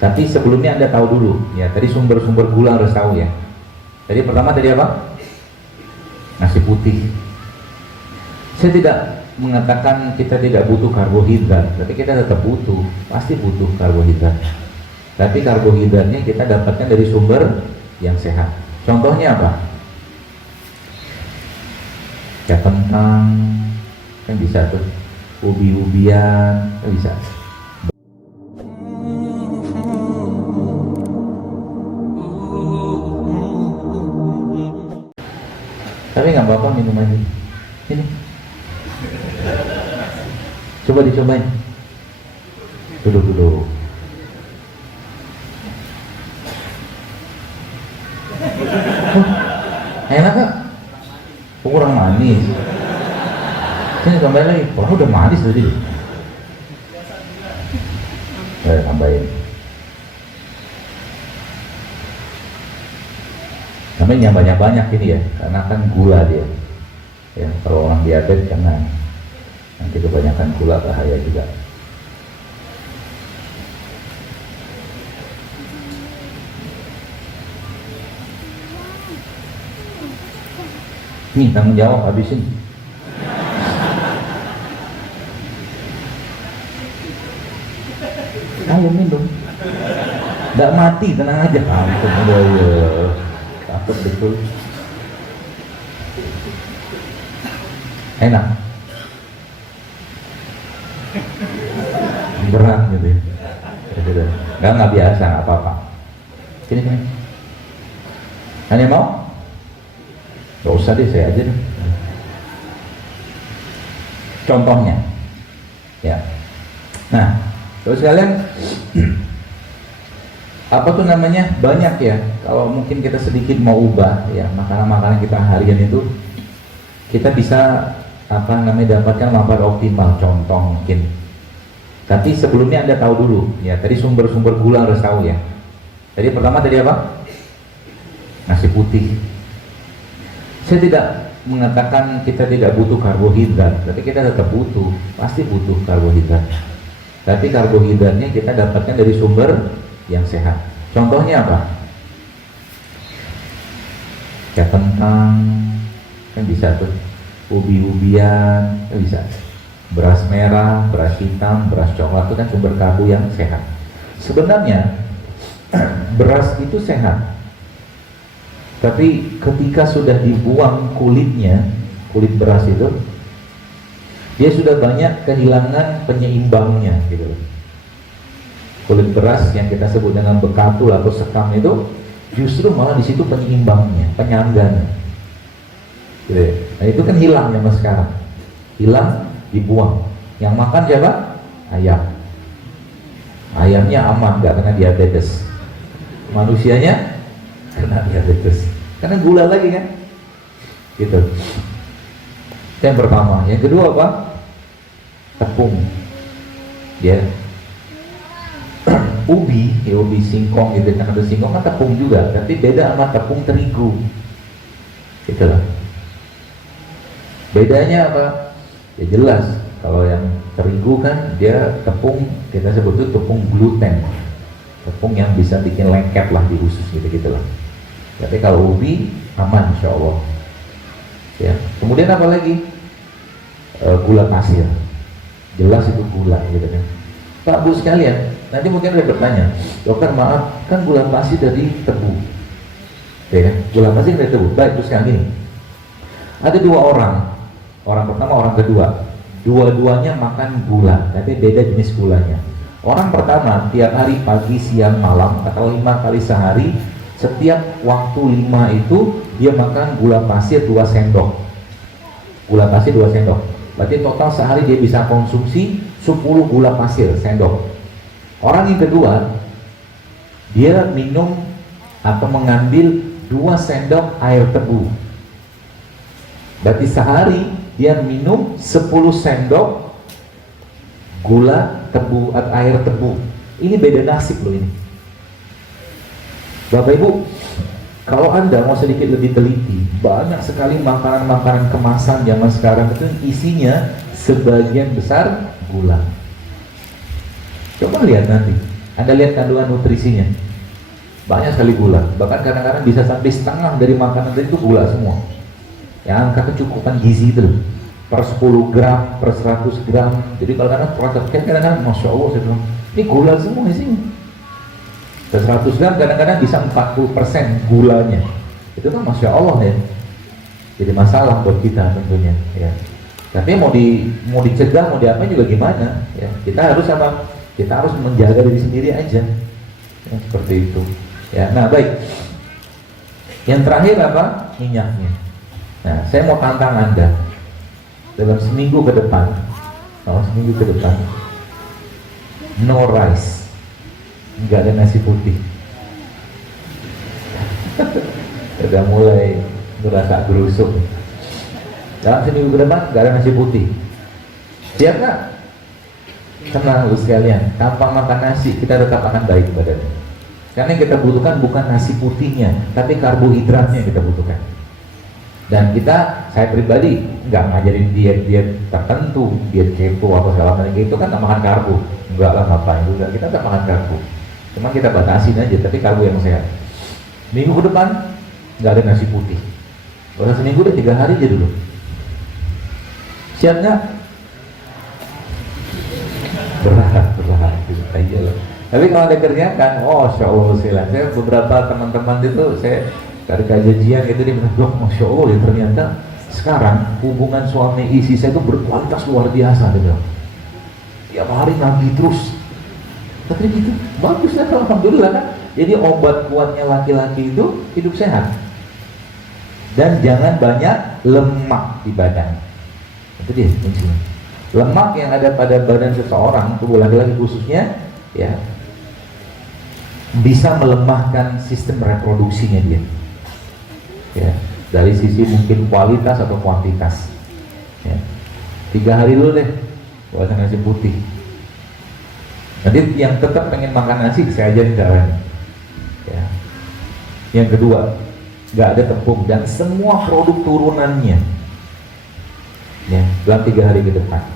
Tapi sebelumnya Anda tahu dulu, ya tadi sumber-sumber gula harus tahu ya. Tadi pertama tadi apa? Nasi putih. Saya tidak mengatakan kita tidak butuh karbohidrat, tapi kita tetap butuh, pasti butuh karbohidrat. Tapi karbohidratnya kita dapatkan dari sumber yang sehat. Contohnya apa? Kayak kentang, kan bisa tuh. Ubi-ubian, kan bisa. Tapi nggak apa-apa minum aja. Ini. Coba dicobain. Duduk. Enak gak? Kurang manis. Sini tambahin lagi. Orang udah manis tadi. Tambahin. Namanya banyak-banyak ini ya, karena kan gula dia. Ya, kalau orang diabetes jangan. Nanti kebanyakan gula bahaya juga. Nih tanggung jawab, habisin. Ayo minum. Nggak mati, tenang aja. Ampun, udah ya. Takut betul. Enak. Berat gitu ya. Nggak biasa, nggak apa-apa. Sini. Kalian mau? Gak usah deh, saya aja deh. Contohnya ya. Nah, terus kalian apa tuh namanya, banyak ya. Kalau mungkin kita sedikit mau ubah ya makanan-makanan kita harian itu, kita bisa apa namanya dapatkan manfaat optimal. Contoh mungkin, tapi sebelumnya Anda tahu dulu ya, tadi sumber-sumber gula harus tahu ya. Tadi pertama tadi apa? Nasi putih. Saya tidak mengatakan kita tidak butuh karbohidrat, tapi kita tetap butuh, pasti butuh karbohidrat. Tapi karbohidratnya kita dapatkan dari sumber yang sehat. Contohnya apa? Kayak kentang, kan bisa tuh. Ubi-ubian, kan bisa. Beras merah, beras hitam, beras coklat itu kan sumber karbo yang sehat. Sebenarnya beras itu sehat. Tapi ketika sudah dibuang kulitnya, kulit beras itu, dia sudah banyak kehilangan penyeimbangnya gitu. Kulit beras yang kita sebut dengan bekatul atau sekam itu, justru malah di situ penyeimbangnya, penyangganya. Gitu. Nah itu kan hilang zaman sekarang, hilang, dibuang. Yang makan siapa? Ayam. Ayamnya aman, nggak kena diabetes. Manusianya kena diabetes. Karena gula lagi kan, gitu. Itu yang pertama. Yang kedua apa? Tepung. Ya. Ubi, ya ubi singkong gitu. Karena ada singkong kan tepung juga, tapi beda sama tepung terigu. Itulah. Bedanya apa? Ya jelas. Kalau yang terigu kan dia tepung, kita sebut itu tepung gluten. Tepung yang bisa bikin lengket lah di usus gitu lah. Tapi kalau ubi aman insya Allah. Ya. Kemudian apa lagi? Gula pasir. Jelas itu gula gitu kan. Pak Bu sekalian, nanti mungkin ada bertanya, dokter maaf, kan gula pasir dari tebu. Ya, gula pasir dari tebu. Baik, terus yang ini. Ada dua orang. Orang pertama, orang kedua. Dua-duanya makan gula, tapi beda jenis gulanya. Orang pertama tiap hari pagi, siang, malam atau 5 kali sehari, setiap waktu 5 itu dia makan gula pasir 2 sendok. Gula pasir 2 sendok. Berarti total sehari dia bisa konsumsi 10 gula pasir sendok. Orang yang kedua, dia minum atau mengambil 2 sendok air tebu. Berarti sehari dia minum 10 sendok gula tebu atau air tebu. Ini beda nasib loh ini. Bapak Ibu, kalau Anda mau sedikit lebih teliti, banyak sekali makanan-makanan kemasan zaman sekarang itu isinya sebagian besar gula. Coba lihat nanti, Anda lihat kandungan nutrisinya, banyak sekali gula, bahkan kadang-kadang bisa sampai setengah dari makanan itu gula semua. Yang angka kecukupan gizi itu per 10 gram, per 100 gram. Jadi kalau kadang-kadang Masya Allah, saya bilang, ini gula semua isinya. Per 100 gram kadang-kadang bisa 40% gulanya. Itu kan Masya Allah ya. Jadi masalah buat kita tentunya ya. Tapi mau dicegah, mau diapain juga gimana ya. Kita harus menjaga diri sendiri aja ya, seperti itu ya. Nah baik, yang terakhir apa? Minyaknya. Nah saya mau tantang Anda dalam seminggu ke depan, no rice, nggak ada nasi putih. Udah mulai ngerasa gerusuk. Dalam seminggu ke depan nggak ada nasi putih. Siap nggak? Tenang lu sekalian, tanpa makan nasi kita tetap akan baik badannya. Karena yang kita butuhkan bukan nasi putihnya, tapi karbohidratnya yang kita butuhkan. Dan saya pribadi nggak ngajarin diet tertentu, diet keto atau segala macam gitu kan nggak makan karbo. Enggak lah, ngapain juga, kita tak makan karbo. Cuma kita batasin aja, tapi karbo yang sehat. Minggu ke depan nggak ada nasi putih. Kalau seminggu udah 3 hari aja dulu. Siap nggak? Berat gitu aja loh. Tapi kalau ada kerjakan, Masya Allah silah. Saya beberapa teman-teman itu saya dari kajian gitu dia bilang, Masya Allah ya, ternyata sekarang hubungan suami istri saya itu berkualitas luar biasa. Dia bilang, tiap hari nabi terus. Tapi gitu, bagus ya, alhamdulillah kan. Jadi obat kuatnya laki-laki itu hidup sehat. Dan jangan banyak lemak di badan. Itu dia kuncinya. Lemak yang ada pada badan seseorang, tubuh laki-laki khususnya, ya, bisa melemahkan sistem reproduksinya dia. Ya, dari sisi mungkin kualitas atau kuantitas. Ya. 3 hari dulu deh puasa nasi putih. Nanti yang tetap pengen makan nasi saya ajarin caranya. Ya. Yang kedua, nggak ada tepung dan semua produk turunannya. Ya, dalam 3 hari ke depan.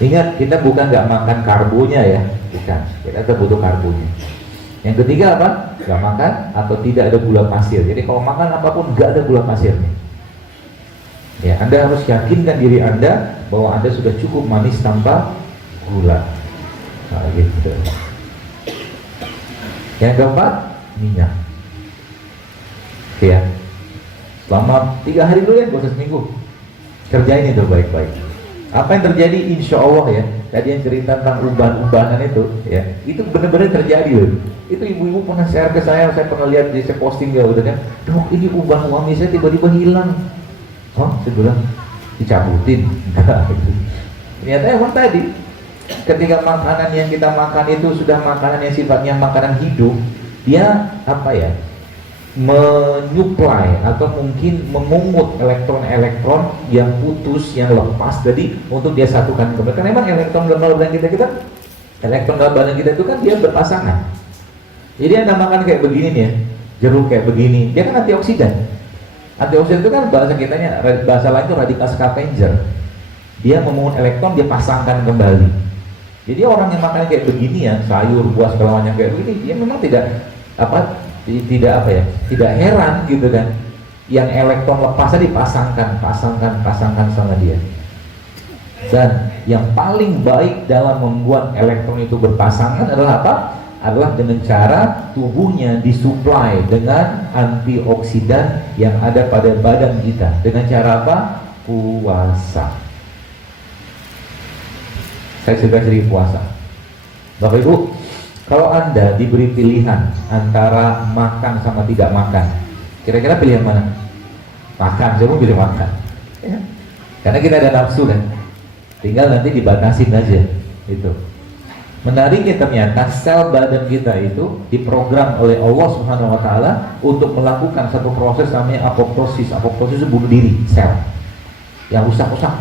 Ingat, kita bukan nggak makan karbonya ya, bukan. Kita tetap butuh karbonya. Yang ketiga apa? Nggak makan atau tidak ada gula pasir. Jadi kalau makan apapun nggak ada gula pasirnya. Ya, Anda harus yakinkan diri Anda bahwa Anda sudah cukup manis tanpa gula. Nah, gitu. Yang keempat, minyak. Ya, selama 3 hari dulu ya, gak usah seminggu. Kerjain itu baik-baik. Apa yang terjadi? Insya Allah ya. Tadi yang cerita tentang ubahan-ubahan itu, ya, itu benar-benar terjadi loh. Itu ibu-ibu pernah share ke saya pernah lihat di saya posting ya, udah kan, dok ini ubah suami saya tiba-tiba hilang. Oh, saya bilang dicabutin, enggak. Ternyata emang tadi, ketika makanan yang kita makan itu sudah makanan yang sifatnya makanan hidup, dia apa ya? Menyuplai atau mungkin memungut elektron-elektron yang putus, yang lepas, jadi untuk dia satukan kembali. Karena memang elektron dalam badan kita itu kan dia berpasangan. Jadi Anda makan kayak begini nih ya, jeruk kayak begini, dia kan antioksidan. Antioksidan itu kan bahasa kitanya, bahasa lain itu radikal scavenger. Dia memungut elektron, dia pasangkan kembali. Jadi orang yang makan kayak begini ya, sayur, buah segala macam kayak begini, dia memang tidak heran gitu kan, yang elektron lepasnya dipasangkan sama dia. Dan yang paling baik dalam membuat elektron itu berpasangan adalah apa? Adalah dengan cara tubuhnya disuplai dengan antioksidan yang ada pada badan kita. Dengan cara apa? Puasa. Saya suka ciri puasa. Bapak Ibu, kalau Anda diberi pilihan antara makan sama tidak makan, kira-kira pilih yang mana? Makan, saya mau pilih makan ya. Karena kita ada nafsu kan, tinggal nanti dibatasin aja itu. Menariknya ternyata sel badan kita itu diprogram oleh Allah Subhanahu wa Ta'ala untuk melakukan satu proses namanya apoptosis. Apoptosis itu bunuh diri sel yang rusak-rusak,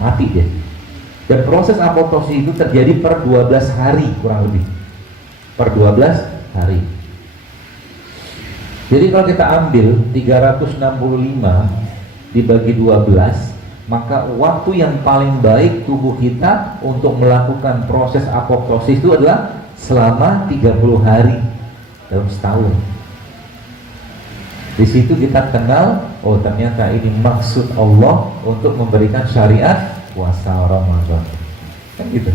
mati dia. Dan proses apoptosis itu terjadi per 12 hari kurang lebih. Per 12 hari. Jadi kalau kita ambil 365 dibagi 12, maka waktu yang paling baik tubuh kita untuk melakukan proses apoptosis itu adalah selama 30 hari dalam setahun. Di situ kita kenal, oh ternyata ini maksud Allah untuk memberikan syariat puasa Ramadan. Kan gitu.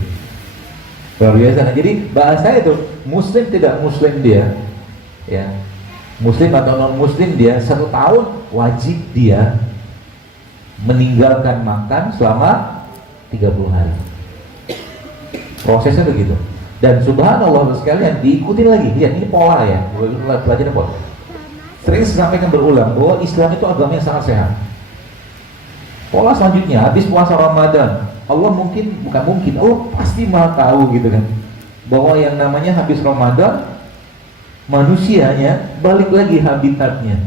Luar biasa. Nah, jadi bahasa itu muslim tidak muslim dia, ya, muslim atau non muslim dia, 1 tahun wajib dia meninggalkan makan selama 30 hari. Prosesnya begitu. Dan subhanallah sekalian, diikutin lagi. Lihat ini pola ya, pelajaran pola. Sering disampaikan berulang bahwa Islam itu agama yang sangat sehat. Pola selanjutnya, habis puasa Ramadan, Allah Allah pasti maha tahu gitu kan, bahwa yang namanya habis Ramadan, manusianya balik lagi habitatnya.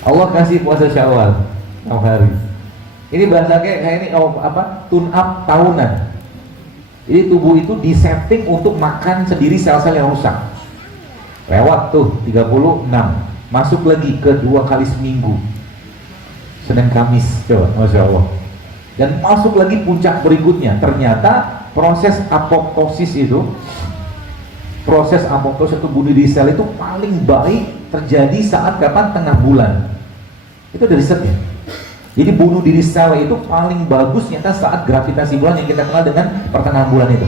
Allah kasih puasa Syawal 6 hari. Ini bahasa kayak ini tune up tahunan. Jadi tubuh itu disetting untuk makan sendiri sel-sel yang rusak. Lewat tuh 36, masuk lagi ke 2 kali seminggu, Senin Kamis, coba, Masya Allah. Dan masuk lagi puncak berikutnya. Ternyata proses apoptosis itu bunuh diri sel itu paling baik terjadi saat kapan? Tengah bulan. Itu dari risetnya. Jadi bunuh diri sel itu paling bagus nyata saat gravitasi bulan yang kita kenal dengan pertengahan bulan itu.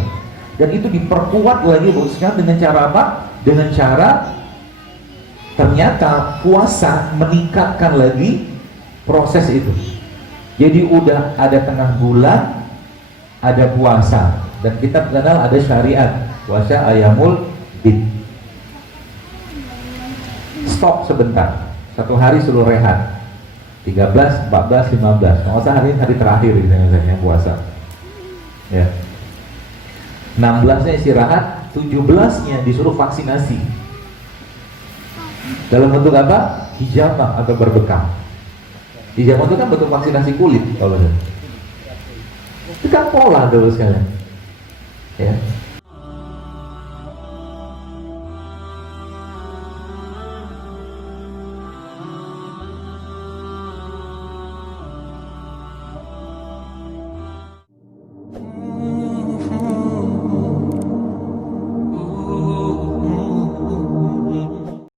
Dan itu diperkuat lagi bagusnya dengan cara apa? Dengan cara ternyata puasa meningkatkan lagi proses itu. Jadi udah ada tengah bulan, ada puasa, dan kita kenal ada syariat puasa ayamul bid. Stop sebentar, 1 hari suruh rehat, 13, 14, 15. Nggak usah hari ini hari terakhir gitu misalnya puasa. Ya. 16-nya istirahat, 17-nya disuruh vaksinasi. Dalam bentuk apa? Hijamah atau berbekam. Hijamah itu kan bentuk vaksinasi kulit kalau itu kan pola dulu sekalian. Ya.